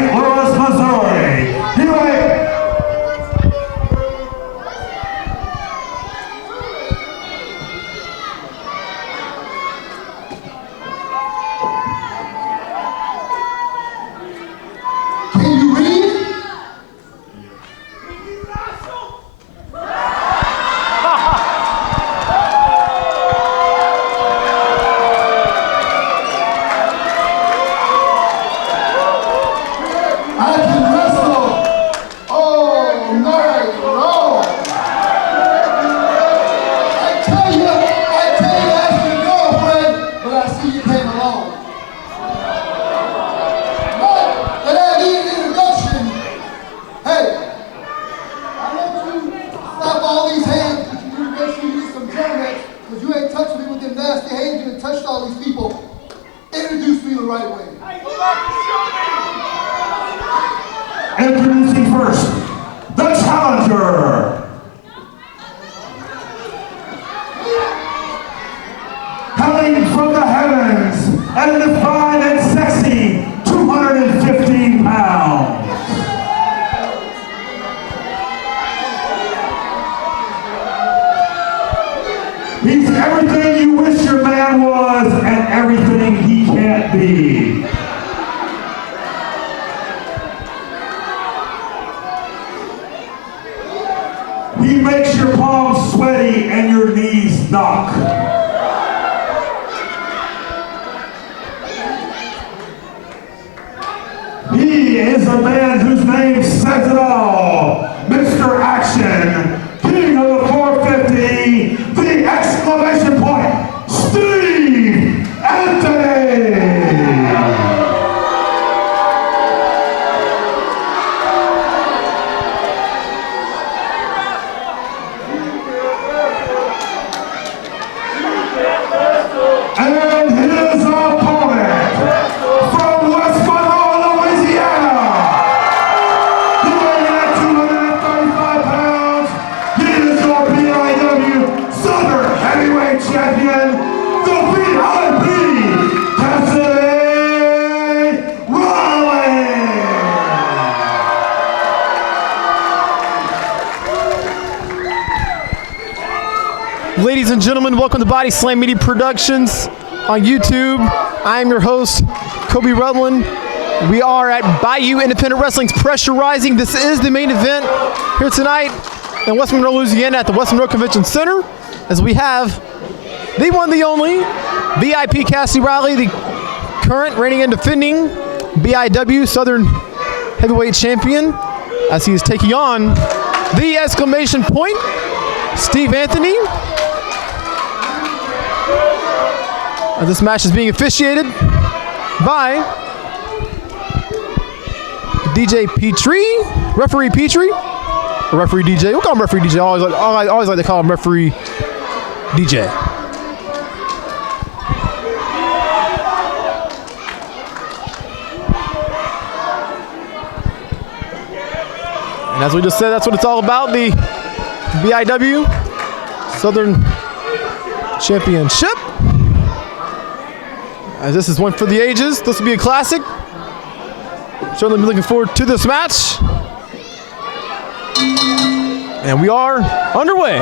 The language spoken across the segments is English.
St. Louis, Missouri. Heavyweight. Introducing first, the challenger. Coming from the heavens and the fine and sexy 215 pounds. He's everything you wish your man was and everything he can't be. He makes your palms sweaty and your knees knock. He is a man whose name says it all. Mr. Action, King of the 450, the exclamation point, Steve Anthony. And his opponent, from West Monroe, Louisiana, weighing at 235 pounds, he is your BIW Southern Heavyweight Champion, the VIP, Cassidy Riley. Ladies and gentlemen, welcome to Body Slam Media Productions on YouTube. I am your host, Kobe Rutland. We are at Bayou Independent Wrestling's Pressure Rising. This is the main event here tonight in West Monroe, Louisiana at the West Monroe Convention Center, as we have the one, the only, VIP Cassidy Riley, the current reigning and defending BIW Southern Heavyweight Champion, as he is taking on the exclamation point, Steve Anthony. This match is being officiated by DJ Petrie, referee Petrie, or referee DJ. We'll call him referee DJ. I always like to call him referee DJ. And as we just said, that's what it's all about, the BIW Southern Championship. As this is one for the ages. This will be a classic. Certainly looking forward to this match. And we are underway.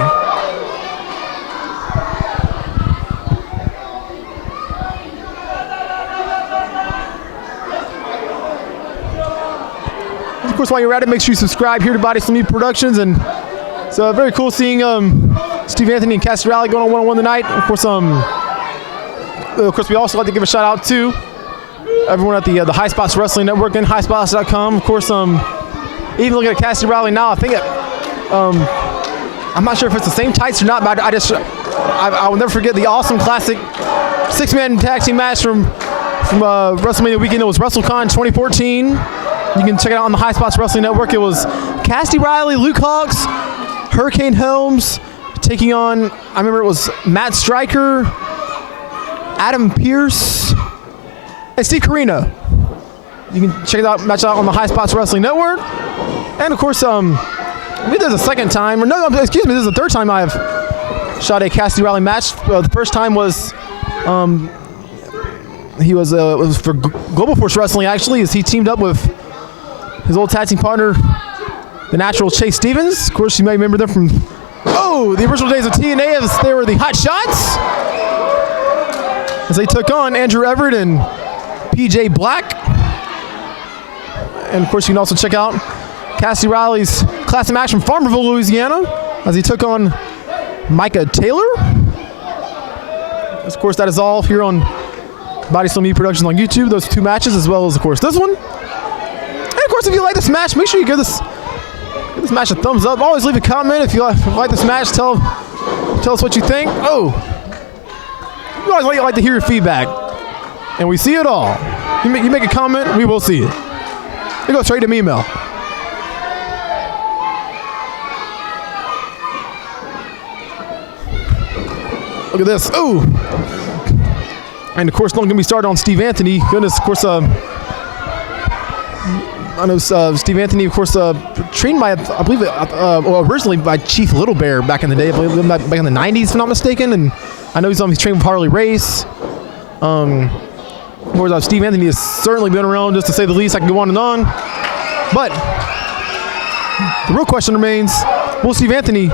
Of course, while you're at it, make sure you subscribe here to Body Slam Media Productions. And it's very cool seeing Steve Anthony and Cassidy Riley going on one-on-one tonight. Of course, we also like to give a shout out to everyone at the High Spots Wrestling Network and highspots.com. Of course, even looking at Cassidy Riley now, I think I'm not sure if it's the same tights or not, but I will never forget the awesome classic six-man tag team match from WrestleMania weekend. It was WrestleCon 2014. You can check it out on the High Spots Wrestling Network. It was Cassidy Riley, Luke Hawks, Hurricane Helms taking on, I remember it was Matt Stryker, Adam Pierce, and Steve Carino. You can check it out, match out on the High Spots Wrestling Network. And of course, I think there's a second time, or no, excuse me, this is the third time I've shot a Cassidy Riley match. The first time was, it was for Global Force Wrestling actually, as he teamed up with his old tag team partner, the Natural Chase Stevens. Of course, you may remember them from, the original days of TNA as they were the Hot Shots. As they took on Andrew Everett and PJ Black. And of course, you can also check out Cassidy Riley's classic match from Farmerville, Louisiana, as he took on Micah Taylor. Of course, that is all here on Body Slam Media Productions on YouTube. Those two matches, as well as, of course, this one. And of course, if you like this match, make sure you give this match a thumbs up. Always leave a comment if you like this match. Tell us what you think. We always like to hear your feedback, and we see it all. You make a comment, we will see it. It goes straight to me email. Look at this. And of course, not going to be started on Steve Anthony. Goodness, of course, I know Steve Anthony, of course, trained by, I believe, originally by Chief Little Bear back in the day. I believe back in the 90s, if I'm not mistaken. And I know he's trained with Harley Race. Of course, Steve Anthony has certainly been around, just to say the least. I can go on and on. But the real question remains, will Steve Anthony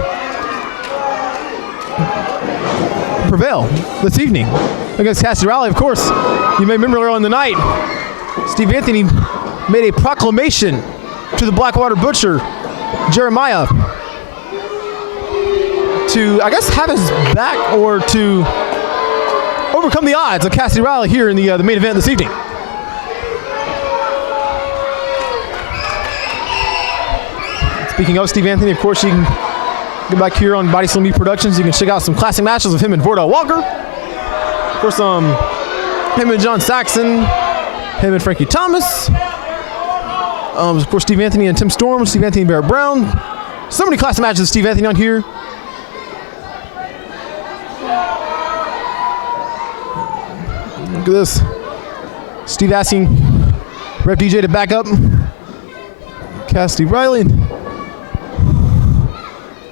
prevail this evening against Cassidy Riley? Of course, you may remember earlier in the night, Steve Anthony made a proclamation to the Blackwater Butcher, Jeremiah, to, I guess, have his back or to overcome the odds of Cassidy Riley here in the main event this evening. Speaking of Steve Anthony, of course, you can go back here on Body Slam Media Productions. You can check out some classic matches of him and Vordell Walker. Of course, him and John Saxon, him and Frankie Thomas. Of course, Steve Anthony and Tim Storm, Steve Anthony and Barrett Brown. So many classic matches of Steve Anthony on here. Look at this. Steve asking Rep DJ to back up Cassidy Riley.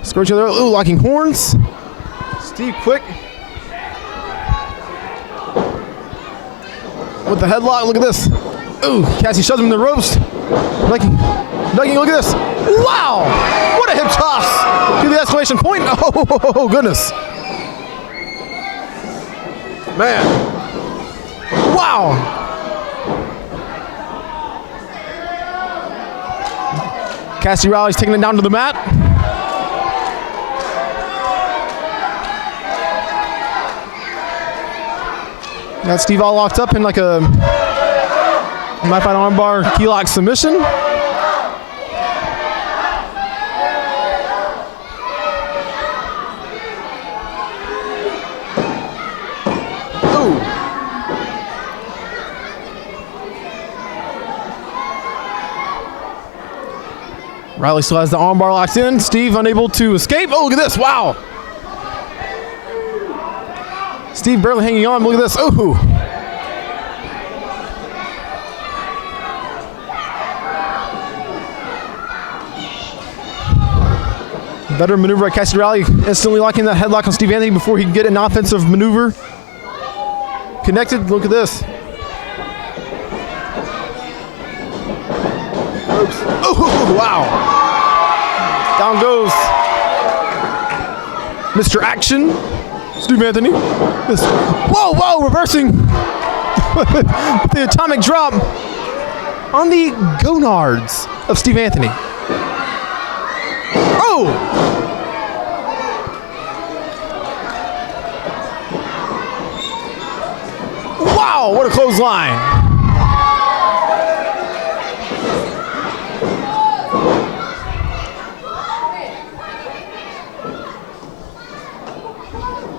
Score each other. Locking horns. Steve quick. With the headlock. Look at this. Cassidy shoves him in the ropes. Ducking. Look at this. Wow! What a hip toss to the exclamation point. Oh, goodness. Man. Wow. Cassidy Riley's taking it down to the mat. Got Steve all locked up in like a might fight armbar key lock submission. Riley still has the armbar locked in. Steve unable to escape. Look at this. Wow. Steve barely hanging on. Look at this. Better maneuver by Cassidy Riley, instantly locking that headlock on Steve Anthony before he can get an offensive maneuver connected. Look at this. Oops. Wow. Down goes Mr. Action, Steve Anthony. Whoa, reversing with the atomic drop on the gonads of Steve Anthony. Wow, what a clothesline.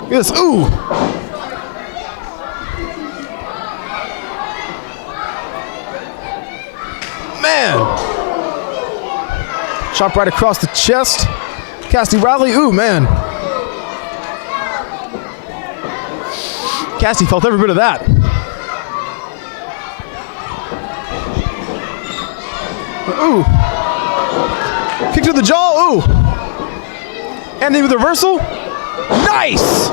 Yes, Man. Chop right across the chest. Cassidy Riley, man. Cassidy felt every bit of that. Kick to the jaw, And then with the reversal. Nice!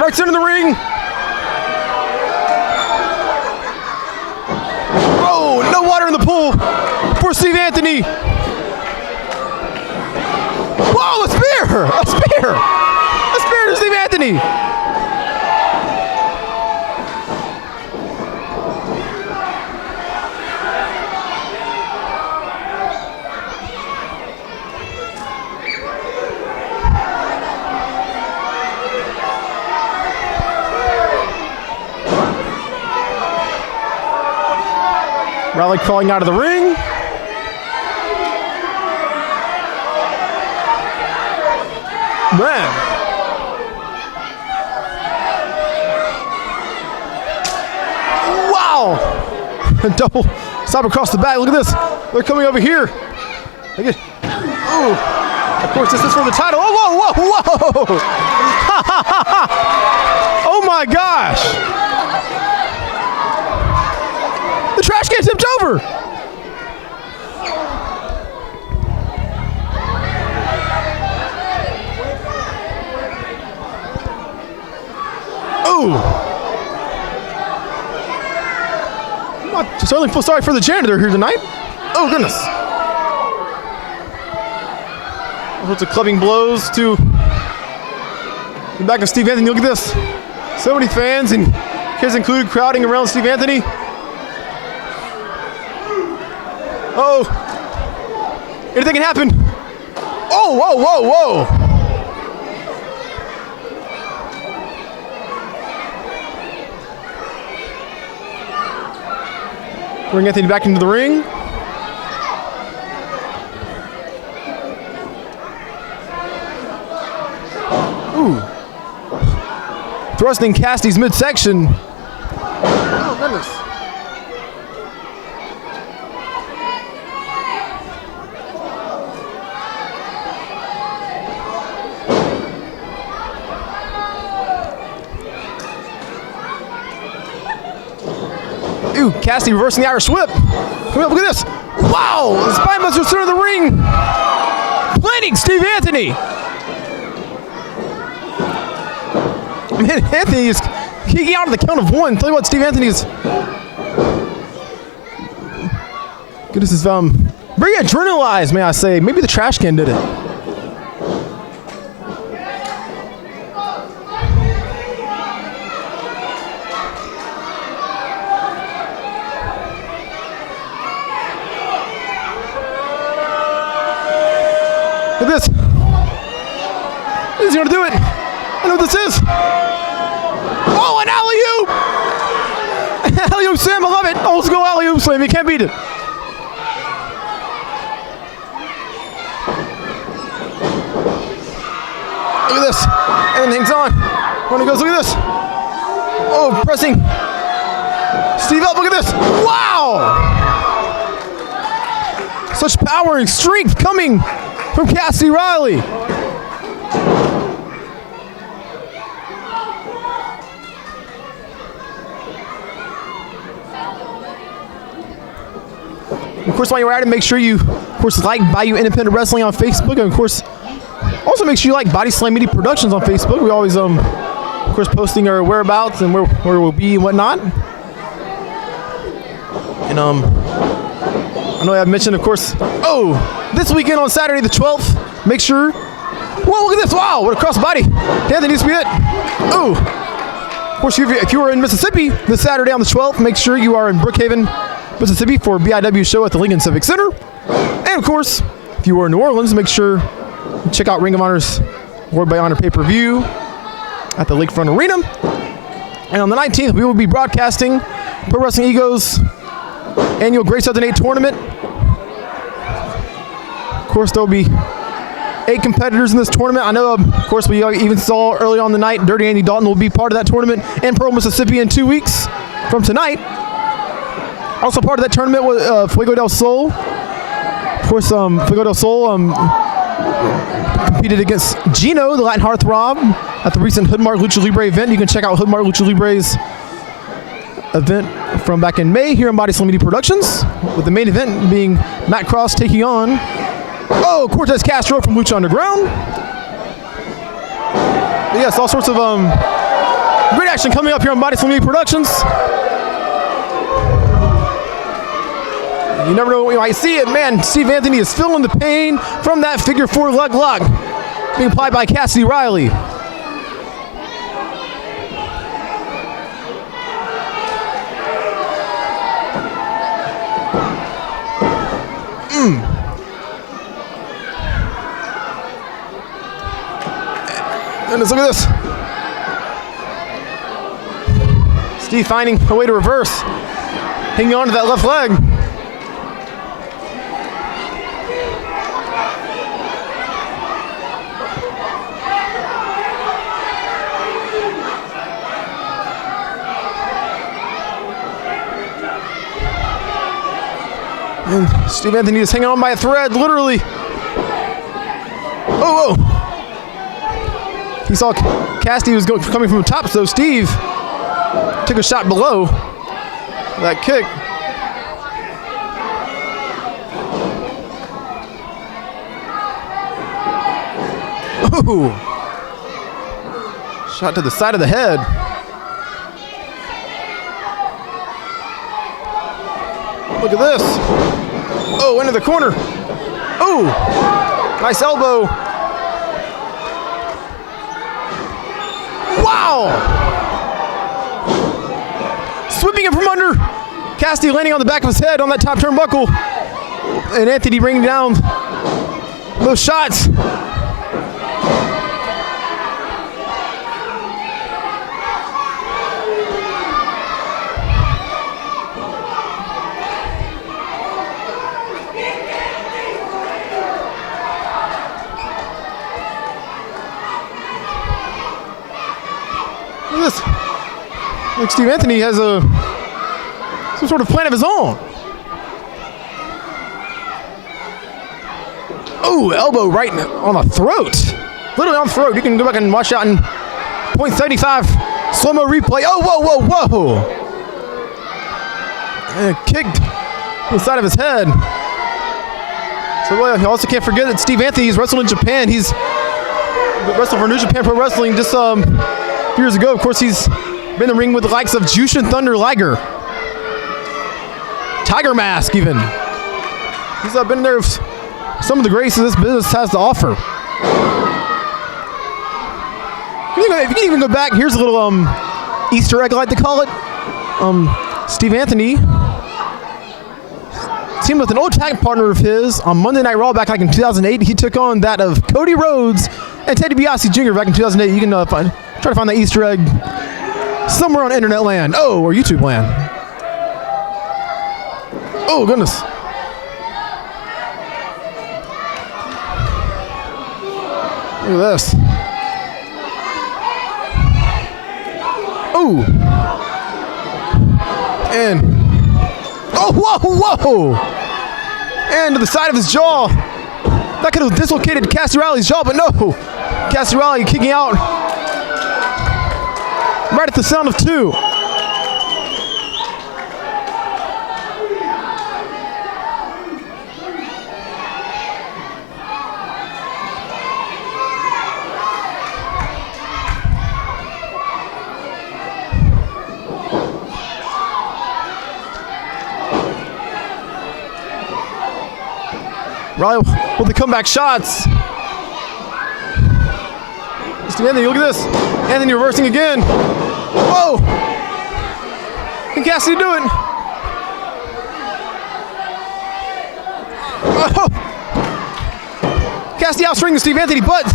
Right center of the ring. No water in the pool for Steve Anthony. Whoa, a spear! A spear! A spear to Steve Anthony. Riley crawling out of the ring. Man. Wow. A double stop across the back. Look at this. They're coming over here. Look at. Ooh. Of course, this is for the title. Oh, whoa, whoa, whoa. Oh, my gosh. The trash can tipped over. Ooh. I certainly feel sorry for the janitor here tonight. Oh, goodness. All sorts of clubbing blows to the back of Steve Anthony. Look at this. So many fans, and kids included, crowding around Steve Anthony. Oh, anything can happen. Oh, whoa, whoa, whoa. Bring Anthony back into the ring. Ooh. Thrusting Cassidy's midsection. Oh, goodness. Ooh, Cassidy reversing the Irish whip. Look at this. Wow, the Spinebuster center of the ring. Planting Steve Anthony. Man, Anthony is kicking out of the count of one. Tell you what, Steve Anthony is. Goodness, is very adrenalized, may I say. Maybe the trash can did it. Look at this. He's gonna do it. I know what this is. Oh, an alley-oop! Alley-oop Sam, I love it. Old school alley-oop slam. You can't beat it. Look at this. And hangs on. When he goes, look at this. Oh, pressing. Steve up, look at this. Wow! Such power and strength coming from Cassidy Riley. Of course, while you're at it, make sure you, of course, like Bayou Independent Wrestling on Facebook, and of course, also make sure you like Body Slam Media Productions on Facebook. We always, of course, posting our whereabouts and where we'll be and whatnot. And I know I've mentioned, of course, this weekend on Saturday the 12th, make sure, whoa, look at this, wow, what a crossbody. Damn, that needs to be it. Ooh. Of course, if you are in Mississippi this Saturday on the 12th, make sure you are in Brookhaven, Mississippi for BIW show at the Lincoln Civic Center. And of course, if you are in New Orleans, make sure you check out Ring of Honor's World by Honor pay-per-view at the Lakefront Arena. And on the 19th, we will be broadcasting Pro Wrestling Ego's annual Great Southern 8 tournament. Of course, there will be 8 competitors in this tournament. I know, of course, we even saw early on the night, Dirty Andy Dalton will be part of that tournament in Pearl, Mississippi in 2 weeks from tonight. Also part of that tournament was Fuego del Sol. Of course, Fuego del Sol competed against Gino, the Latin Heartthrob, at the recent Hoodmark Lucha Libre event. You can check out Hoodmark Lucha Libre's event from back in May here on Body Slam Media Productions, with the main event being Matt Cross taking on Cortez Castro from Lucha Underground. But yes, all sorts of great action coming up here on Body Slam Media Productions. You never know when you might see it. Man, Steve Anthony is feeling the pain from that figure 4 leg lock being applied by Cassidy Riley. And look at this. Steve finding a way to reverse. Hanging on to that left leg. And Steve Anthony is hanging on by a thread, literally. Oh, whoa. He saw Cassidy was coming from the top, so Steve took a shot below that kick. Ooh. Shot to the side of the head. Look at this. Oh, into the corner. Oh, nice elbow. Wow! Sweeping it from under. Cassidy landing on the back of his head on that top turnbuckle. And Anthony bringing down those shots. Look at this. Like Steve Anthony has some sort of plan of his own. Oh, elbow right on the throat. Literally on the throat. You can go back and watch out in .75 slow-mo replay. Oh, whoa, whoa, whoa. And kicked to the side of his head. So you also can't forget that Steve Anthony is wrestling in Japan. He's wrestled for New Japan Pro Wrestling just years ago. Of course, he's been in the ring with the likes of Jushin Thunder Liger, Tiger Mask even. He's been there with some of the greats this business has to offer. If you can even go back, here's a little Easter egg, I like to call it. Steve Anthony teamed with an old tag partner of his on Monday Night Raw back like in 2008. He took on that of Cody Rhodes and Teddy DiBiase Jr. back in 2008. You can try to find that Easter egg somewhere on internet land. Oh, or YouTube land. Oh, goodness. Look at this. Oh. And. Oh, whoa, whoa. And to the side of his jaw. That could have dislocated Cassidy Riley's jaw, but no. Cassidy Riley kicking out right at the sound of 2. Riley with the comeback shots. Steve Anthony, look at this. Anthony reversing again. Whoa! Can Cassidy do it? Oh! Cassidy outstringing Steve Anthony, but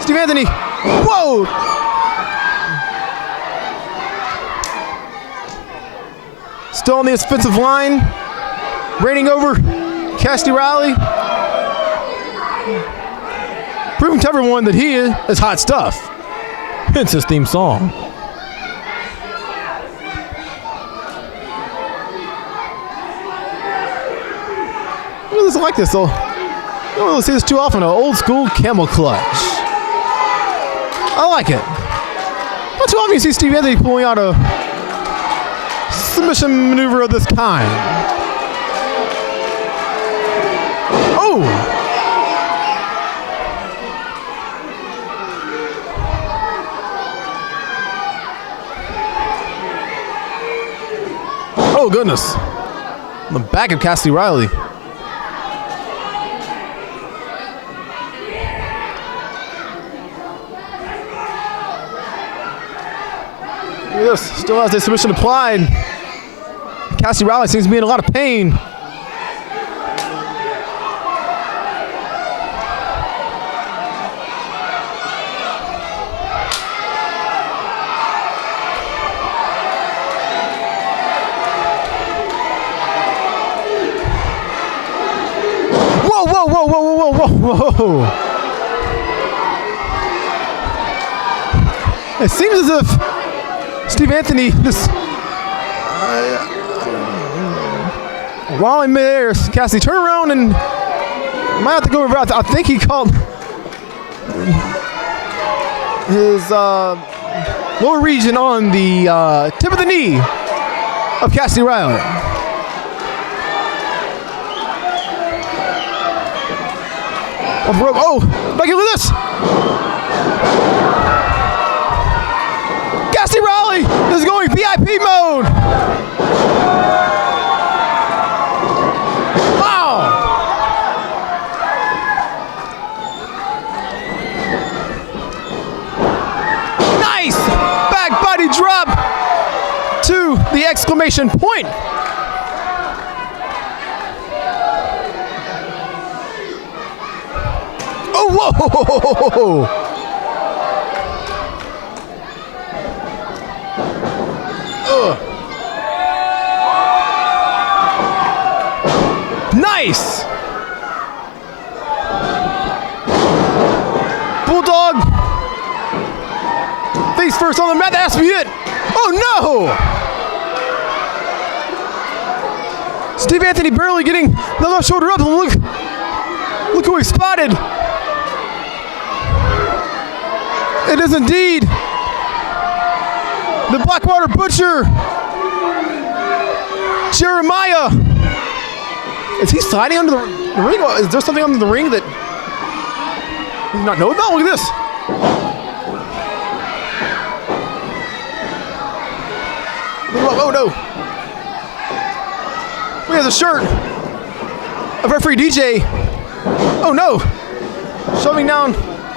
Steve Anthony, whoa! Still on the offensive line, reigning over Cassidy Riley. Proving to everyone that he is hot stuff. It's his theme song. It doesn't like this though. I don't really see this too often. An old school camel clutch. I like it. Not too often you see Steve Anthony pulling out a submission maneuver of this kind. Oh! Oh, goodness. On the back of Cassidy Riley. Look at this. Still has the submission applied. Cassidy Riley seems to be in a lot of pain. Whoa, whoa, whoa, whoa, whoa, whoa, whoa. It seems as if Steve Anthony just while in midair, Cassidy turn around and might have to go over. I think he called his lower region on the tip of the knee of Cassidy Riley. Oh, back in with this. Cassidy Riley is going VIP mode. Wow. Nice back body drop to the exclamation point. Oh, whoa! Nice! Bulldog. Face first on the mat. That has to be it. Oh no! Steve Anthony barely getting the left shoulder up. Look who he spotted. It is indeed the Blackwater Butcher, Jeremiah. Is he sliding under the ring? Is there something under the ring that we do not know about? Look at this. Oh no. We have the shirt of referee DJ. Oh no. Shoving down.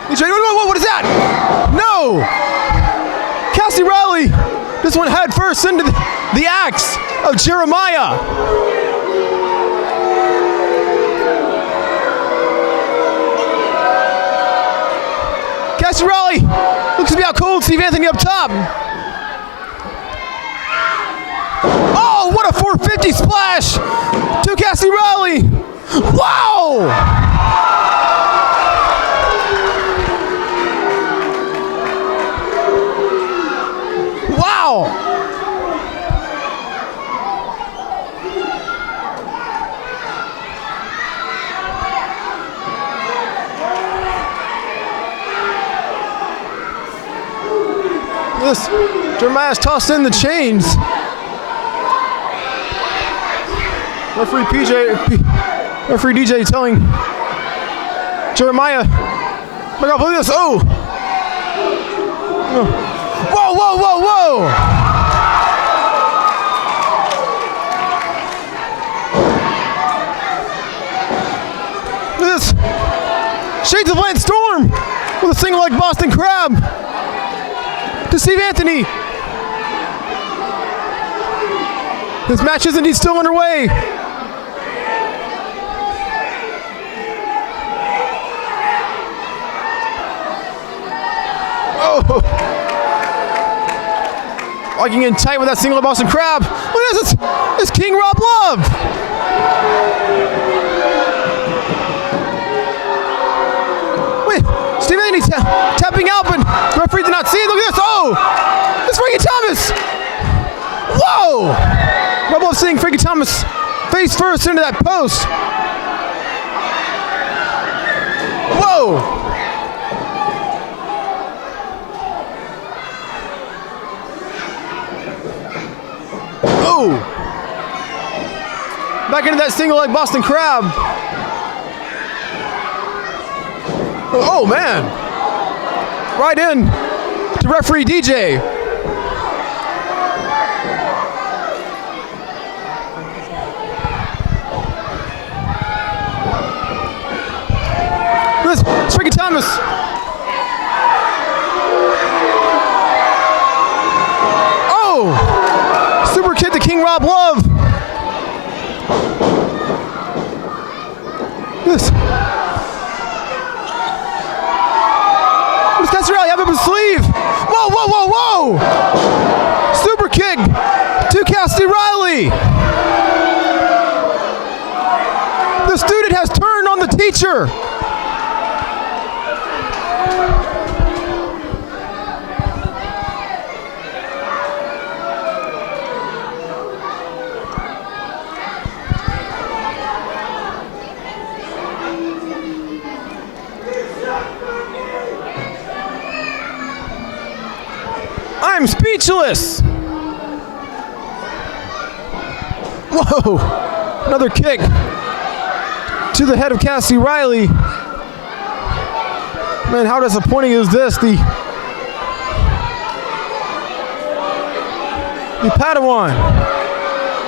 DJ. Whoa, what is that? No. Cassidy Riley just went head first into the axe of Jeremiah. Cassidy Riley looks to be out cold. Steve Anthony up top. Oh, what a 450 splash to Cassidy Riley. Wow! Wow! This Jeremiah's tossed in the chains. Referee DJ telling Jeremiah, look at this. Oh! Whoa, whoa, whoa, whoa! Look at this. Shades of Lance Storm with a single leg Boston Crab to Steve Anthony. This match is indeed still underway. Oh! Locking in tight with that single Boston Crab. Look at this, it's King Rob Love. Wait, Steve Anthony tapping out, but the referee did not see it. Look at this, oh! It's Frankie Thomas! Whoa! Rob Love seeing Frankie Thomas face first into that post. Whoa! Oh! Back into that single leg Boston Crab. Oh man! Right in to referee DJ. Thomas. Oh! Super kick to King Rob Love. This. What does Cassidy have up his sleeve? Whoa, whoa, whoa, whoa! Super kick to Cassidy Riley. The student has turned on the teacher. I'm speechless. Whoa, another kick to the head of Cassidy Riley. Man, how disappointing is this? The Padawan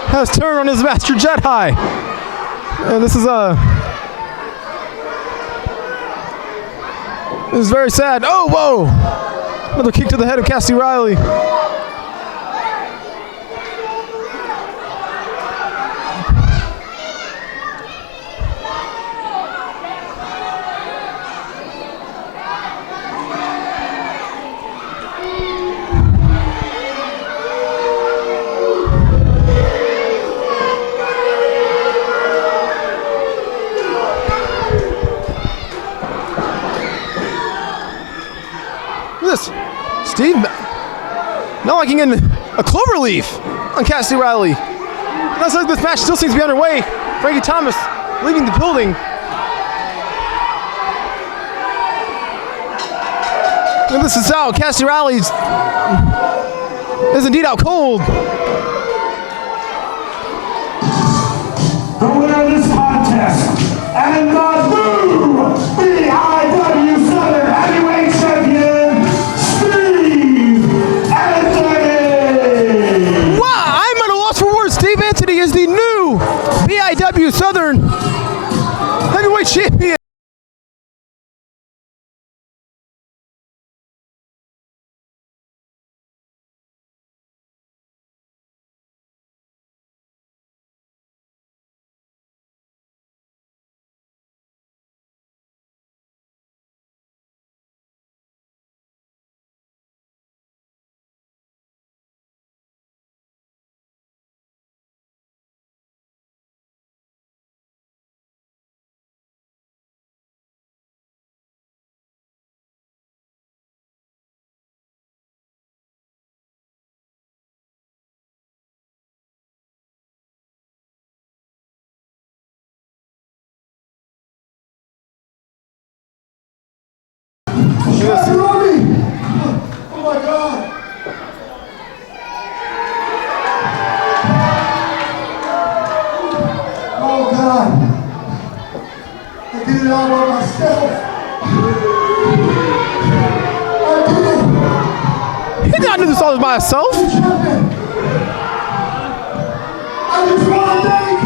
has turned on his Master Jedi. And this is very sad. Oh, whoa. Another kick to the head of Cassidy Riley. This Steve not liking in a clover leaf on Cassidy Riley. That's like this match still seems to be underway. Frankie Thomas leaving the building. And this is how Cassidy Riley is indeed out cold. The winner of this contest and the new BIW Southern Heavyweight Champion, Steve Anthony! Wow, I'm at a loss for words. Steve Anthony is the new BIW Southern Heavyweight Champion. Oh my God! Oh God! I did it all by myself. I did it. He did not do this all by himself. I just want to thank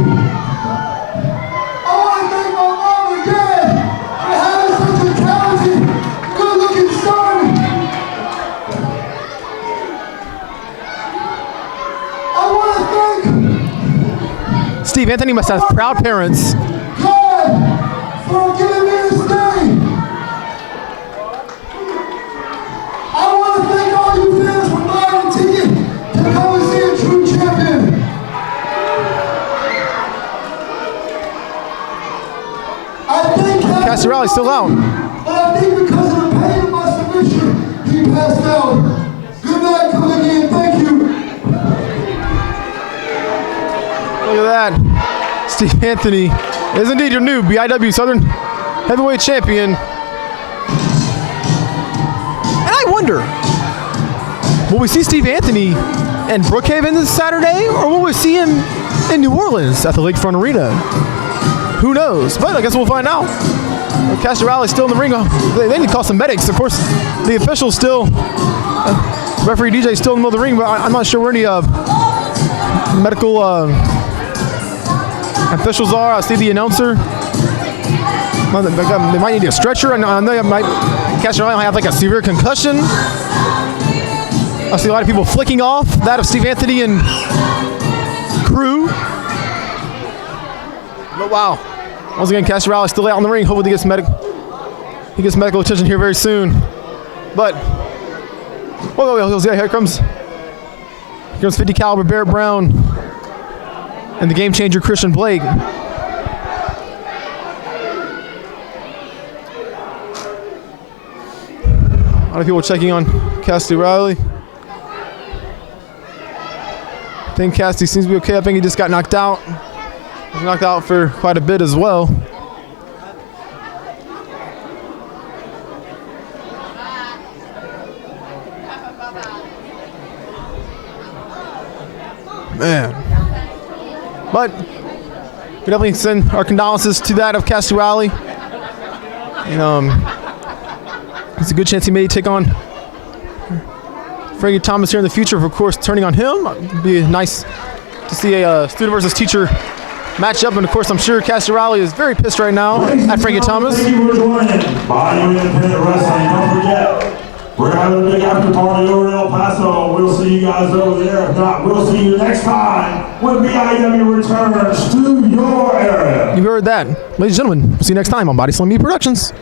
my mom and dad for having such a talented, good-looking son. I want to thank Steve Anthony must have proud parents. God for giving me this day. I want to thank all you fans for buying a ticket to come and see a true champion. I think Cassidy Riley's still out. but I think because of the pain of my submission, he passed out. Good night, coming in. Thank you. Look at that. Steve Anthony is indeed your new BIW Southern Heavyweight Champion. And I wonder, will we see Steve Anthony in Brookhaven this Saturday, or will we see him in New Orleans at the Lakefront Arena? Who knows? But I guess we'll find out. Cassidy Riley's still in the ring. They need to call some medics. Of course, the official's still, referee DJ's still in the middle of the ring, but I'm not sure where any medical officials are. I see the announcer. They might need a stretcher. I know Cassidy might have like a severe concussion. I see a lot of people flicking off that of Steve Anthony and crew. But wow. Once again, Cassidy still out in the ring. Hopefully he gets medical attention here very soon. But here comes 50 caliber Barrett Brown and the game changer Christian Blake. A lot of people checking on Cassidy Riley. I think Cassidy seems to be okay. I think he just got knocked out. He was knocked out for quite a bit as well. Man. But we definitely send our condolences to that of Cassidy Riley. And it's a good chance he may take on Frankie Thomas here in the future, of course, turning on him. It'd be nice to see a student versus teacher matchup. And of course, I'm sure Cassidy Riley is very pissed right now at Frankie Thomas. Thank you for joining Bayou Independent Wrestling. Don't forget, we're having a big after party over in El Paso. We'll see you guys over there. If not, we'll see you next time when BIW returns to your area. You heard that. Ladies and gentlemen, we'll see you next time on Body Slam Media Productions.